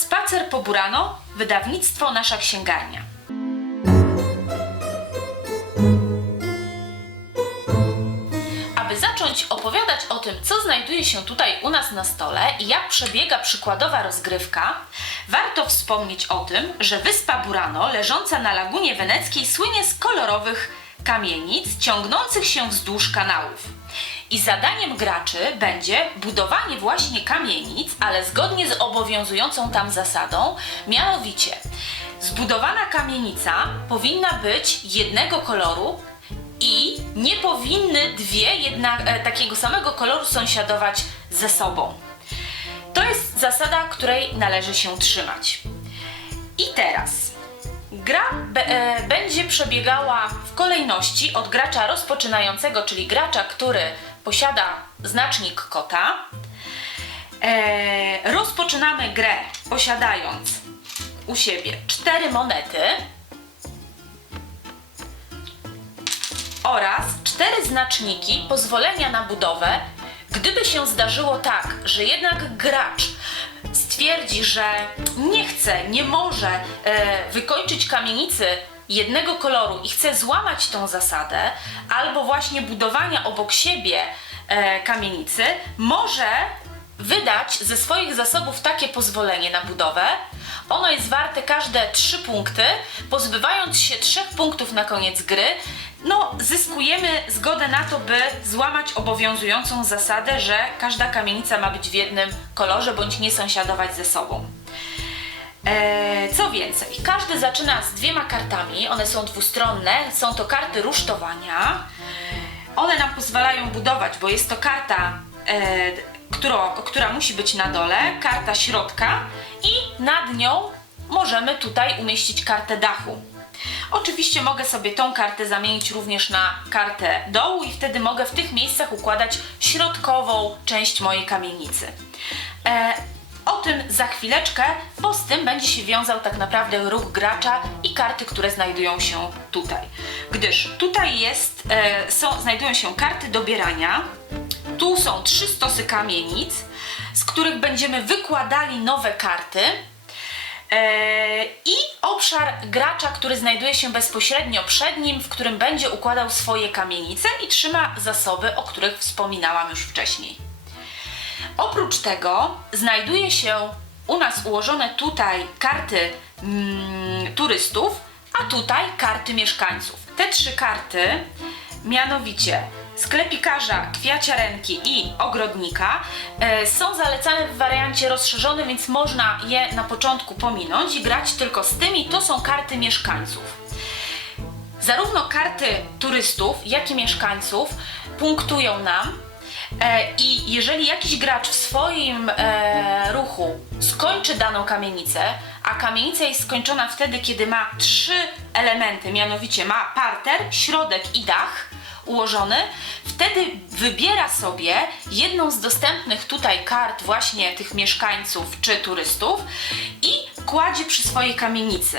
Spacer po Burano, wydawnictwo Nasza Księgarnia. Aby zacząć opowiadać o tym, co znajduje się tutaj u nas na stole i jak przebiega przykładowa rozgrywka, warto wspomnieć o tym, że wyspa Burano, leżąca na lagunie weneckiej, słynie z kolorowych kamienic ciągnących się wzdłuż kanałów. I zadaniem graczy będzie budowanie właśnie kamienic, ale zgodnie z obowiązującą tam zasadą, mianowicie zbudowana kamienica powinna być jednego koloru i nie powinny dwie e, takiego samego koloru sąsiadować ze sobą. To jest zasada, której należy się trzymać. I teraz gra e, będzie przebiegała w kolejności od gracza rozpoczynającego, czyli gracza, który posiada znacznik kota. E, rozpoczynamy grę posiadając u siebie cztery monety. oraz cztery znaczniki pozwolenia na budowę, gdyby się zdarzyło tak, że jednak gracz stwierdzi, że nie chce, nie może e, wykończyć kamienicy jednego koloru i chce złamać tą zasadę, albo właśnie budowania obok siebie e, kamienicy, może wydać ze swoich zasobów takie pozwolenie na budowę. Ono jest warte każde 3 punkty. Pozbywając się 3 punktów na koniec gry, no, zyskujemy zgodę na to, by złamać obowiązującą zasadę, że każda kamienica ma być w jednym kolorze bądź nie sąsiadować ze sobą. Eee, co więcej, każdy zaczyna z dwiema kartami, one są dwustronne, są to karty rusztowania. One nam pozwalają budować, bo jest to karta, e, którą, która musi być na dole, karta środka i nad nią możemy tutaj umieścić kartę dachu. Oczywiście mogę sobie tą kartę zamienić również na kartę dołu i wtedy mogę w tych miejscach układać środkową część mojej kamienicy. E, o tym za chwileczkę, bo z tym będzie się wiązał tak naprawdę ruch gracza i karty, które znajdują się tutaj. Gdyż tutaj jest, e, są, znajdują się karty dobierania, tu są trzy stosy kamienic, z których będziemy wykładali nowe karty. E, I obszar gracza, który znajduje się bezpośrednio przed nim, w którym będzie układał swoje kamienice i trzyma zasoby, o których wspominałam już wcześniej. Oprócz tego znajduje się u nas ułożone tutaj karty mm, turystów, a tutaj karty mieszkańców. Te trzy karty, mianowicie sklepikarza, kwiaciarenki i ogrodnika, e, są zalecane w wariancie rozszerzonym, więc można je na początku pominąć i grać tylko z tymi. To są karty mieszkańców. Zarówno karty turystów, jak i mieszkańców punktują nam. E, I jeżeli jakiś gracz w swoim e, ruchu skończy daną kamienicę, a kamienica jest skończona wtedy, kiedy ma trzy elementy, mianowicie ma parter, środek i dach ułożony, wtedy wybiera sobie jedną z dostępnych tutaj kart właśnie tych mieszkańców czy turystów i kładzie przy swojej kamienicy.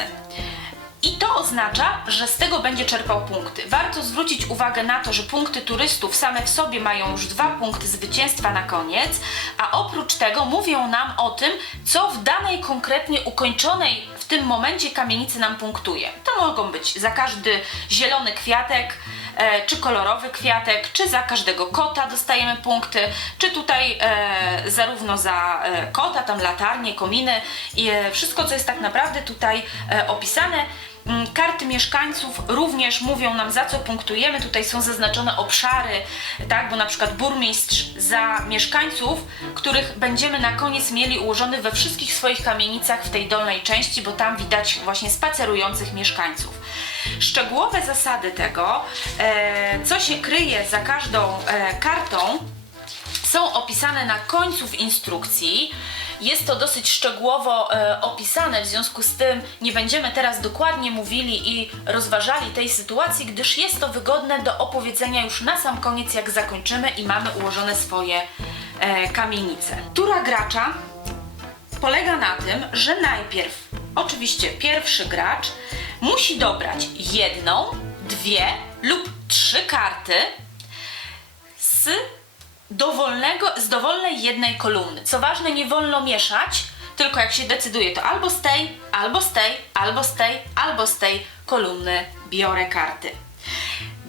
I to oznacza, że z tego będzie czerpał punkty. Warto zwrócić uwagę na to, że punkty turystów same w sobie mają już dwa punkty zwycięstwa na koniec, a oprócz tego mówią nam o tym, co w danej konkretnie ukończonej w tym momencie kamienicy nam punktuje. To mogą być za każdy zielony kwiatek, e, czy kolorowy kwiatek, czy za każdego kota dostajemy punkty, czy tutaj e, zarówno za e, kota, tam latarnie, kominy i e, wszystko, co jest tak naprawdę tutaj e, opisane. Mm, Karty mieszkańców również mówią nam za co punktujemy. Tutaj są zaznaczone obszary, tak, bo na przykład burmistrz za mieszkańców, których będziemy na koniec mieli ułożony we wszystkich swoich kamienicach w tej dolnej części, bo tam widać właśnie spacerujących mieszkańców. Szczegółowe zasady tego, co się kryje za każdą kartą, są opisane na końcu w instrukcji. Jest to dosyć szczegółowo e, opisane, w związku z tym nie będziemy teraz dokładnie mówili i rozważali tej sytuacji, gdyż jest to wygodne do opowiedzenia już na sam koniec, jak zakończymy i mamy ułożone swoje e, kamienice. Tura gracza polega na tym, że najpierw, oczywiście pierwszy gracz, musi dobrać jedną, dwie lub trzy karty z dowolnego, z dowolnej jednej kolumny. Co ważne, nie wolno mieszać, tylko jak się decyduje, to albo z tej, albo z tej, albo z tej, albo z tej kolumny biorę karty.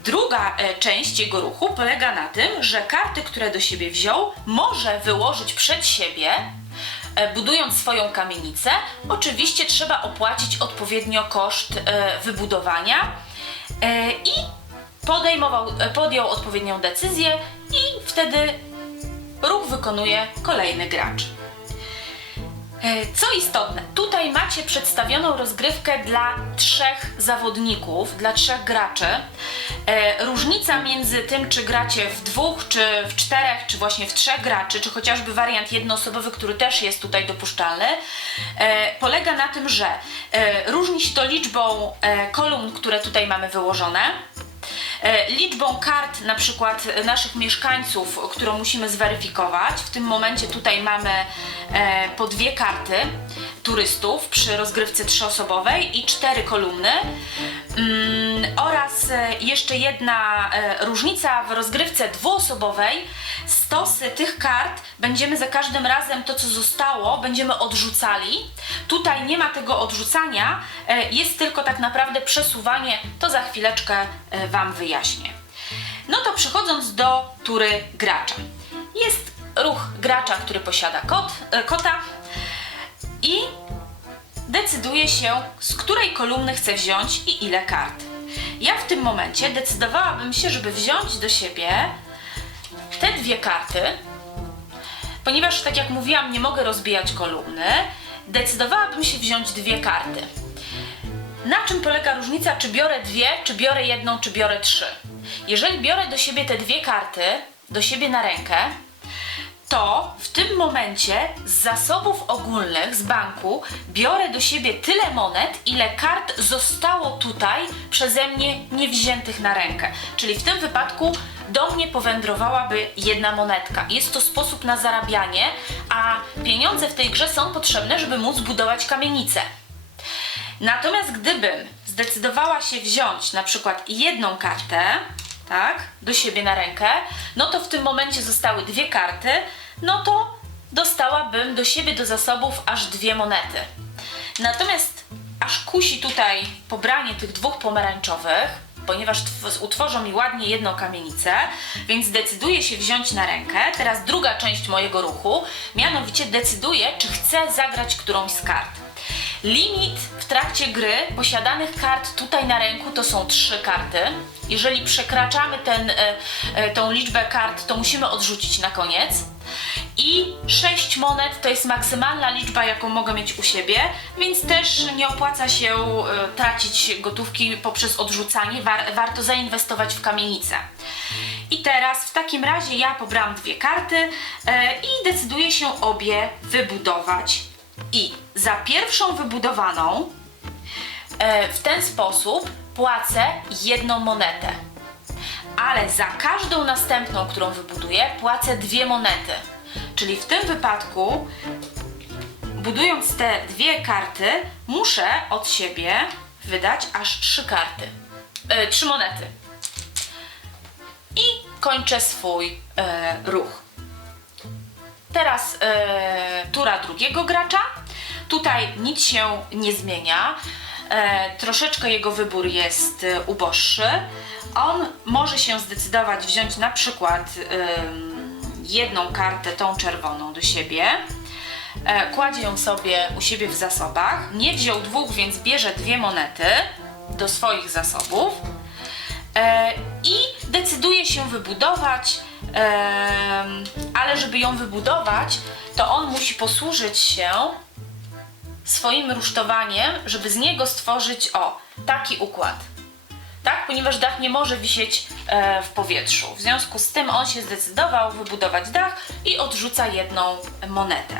Druga e, część jego ruchu polega na tym, że karty, które do siebie wziął, może wyłożyć przed siebie, e, budując swoją kamienicę. Oczywiście trzeba opłacić odpowiednio koszt e, wybudowania i podejmował, podjął odpowiednią decyzję wtedy ruch wykonuje kolejny gracz. E, Co istotne, tutaj macie przedstawioną rozgrywkę dla trzech zawodników, dla trzech graczy. E, Różnica między tym, czy gracie w dwóch, czy w czterech, czy właśnie w trzech graczy, czy chociażby wariant jednoosobowy, który też jest tutaj dopuszczalny, e, polega na tym, że różni się to liczbą kolumn, które tutaj mamy wyłożone. E, liczbą kart na przykład e, naszych mieszkańców, którą musimy zweryfikować. W tym momencie tutaj mamy e, po dwie karty turystów przy rozgrywce trzyosobowej i cztery kolumny. Mm, oraz jeszcze jedna różnica w rozgrywce dwuosobowej. Stosy tych kart będziemy za każdym razem to, co zostało, będziemy odrzucali. Tutaj nie ma tego odrzucania, e, jest tylko tak naprawdę przesuwanie. To za chwileczkę e, Wam wyjaśnię. No to przechodząc do tury gracza. Jest ruch gracza, który posiada kot, e, kota i decyduje się, z której kolumny chce wziąć i ile kart. Ja w tym momencie decydowałabym się, żeby wziąć do siebie te dwie karty, ponieważ, tak jak mówiłam, nie mogę rozbijać kolumny, decydowałabym się wziąć dwie karty. Na czym polega różnica, czy biorę dwie, czy biorę jedną, czy biorę trzy? Jeżeli biorę do siebie te dwie karty, do siebie na rękę, to w tym momencie z zasobów ogólnych z banku biorę do siebie tyle monet, ile kart zostało tutaj przeze mnie niewziętych na rękę. Czyli w tym wypadku do mnie powędrowałaby jedna monetka. Jest to sposób na zarabianie, a pieniądze w tej grze są potrzebne, żeby móc budować kamienicę. Natomiast gdybym zdecydowała się wziąć na przykład jedną kartę, tak, do siebie na rękę, no to w tym momencie zostały dwie karty, no to dostałabym do siebie do zasobów aż dwie monety. Natomiast aż kusi tutaj pobranie tych dwóch pomarańczowych, ponieważ tw- utworzą mi ładnie jedną kamienicę, więc decyduję się wziąć na rękę. Teraz druga część mojego ruchu, mianowicie decyduję, czy chcę zagrać którąś z kart. Limit w trakcie gry posiadanych kart tutaj na ręku to są trzy karty. Jeżeli przekraczamy ten, e, e, tą liczbę kart, to musimy odrzucić na koniec. I 6 monet to jest maksymalna liczba, jaką mogę mieć u siebie, więc też nie opłaca się e, tracić gotówki poprzez odrzucanie. War, warto zainwestować w kamienicę. I teraz w takim razie ja pobrałam dwie karty e, i decyduję się obie wybudować. I za pierwszą wybudowaną e, w ten sposób płacę jedną monetę. Ale za każdą następną, którą wybuduję, płacę dwie monety. Czyli w tym wypadku, budując te dwie karty, muszę od siebie wydać aż trzy karty. E, trzy monety. I kończę swój e, ruch. Teraz e, tura drugiego gracza. Tutaj nic się nie zmienia. E, troszeczkę jego wybór jest e, uboższy. On może się zdecydować wziąć na przykład jedną kartę, tą czerwoną do siebie. E, kładzie ją sobie u siebie w zasobach. Nie wziął dwóch, więc bierze dwie monety do swoich zasobów. I decyduje się wybudować, ale żeby ją wybudować, to on musi posłużyć się swoim rusztowaniem, żeby z niego stworzyć o taki układ. Tak, ponieważ dach nie może wisieć e, w powietrzu. W związku z tym on się zdecydował wybudować dach i odrzuca jedną monetę.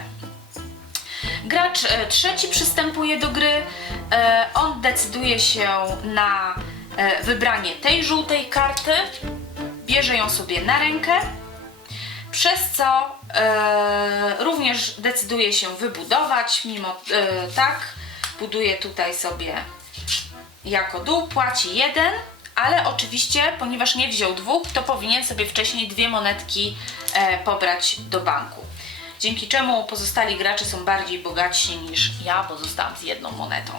Gracz e, trzeci przystępuje do gry. E, on decyduje się na e, wybranie tej żółtej karty, bierze ją sobie na rękę, przez co również decyduje się wybudować, mimo e, tak, buduje tutaj sobie jako dół, płaci jeden, ale oczywiście, ponieważ nie wziął dwóch, to powinien sobie wcześniej dwie monetki e, pobrać do banku. dzięki czemu pozostali gracze są bardziej bogatsi niż ja, bo zostałam z jedną monetą.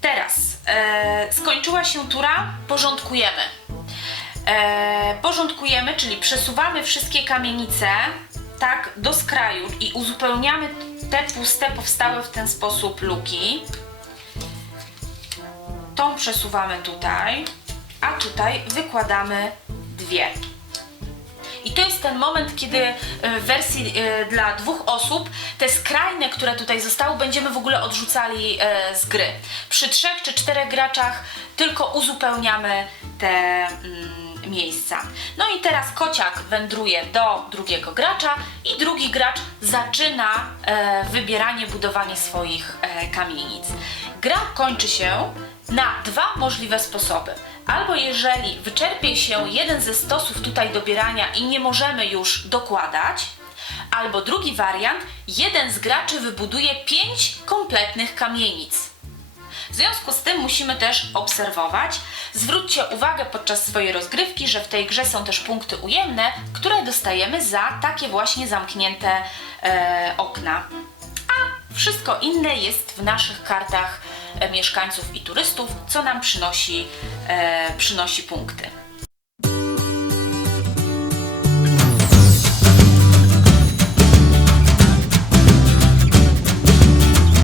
Teraz e, skończyła się tura, porządkujemy. E, porządkujemy, czyli przesuwamy wszystkie kamienice tak do skraju i uzupełniamy te puste, powstałe w ten sposób luki. Tą przesuwamy tutaj, a tutaj wykładamy dwie. I to jest ten moment, kiedy e, w wersji e, dla dwóch osób te skrajne, które tutaj zostały, będziemy w ogóle odrzucali e, z gry. Przy trzech czy czterech graczach tylko uzupełniamy te mm, miejsca. No i teraz kociak wędruje do drugiego gracza i drugi gracz zaczyna e, wybieranie, budowanie swoich e, kamienic. Gra kończy się na dwa możliwe sposoby. Albo jeżeli wyczerpie się jeden ze stosów tutaj dobierania i nie możemy już dokładać, albo drugi wariant, jeden z graczy wybuduje pięć kompletnych kamienic. Związku z tym musimy też obserwować. Zwróćcie uwagę podczas swojej rozgrywki, że w tej grze są też punkty ujemne, które dostajemy za takie właśnie zamknięte e, okna. A wszystko inne jest w naszych kartach e, mieszkańców i turystów, co nam przynosi, e, przynosi punkty.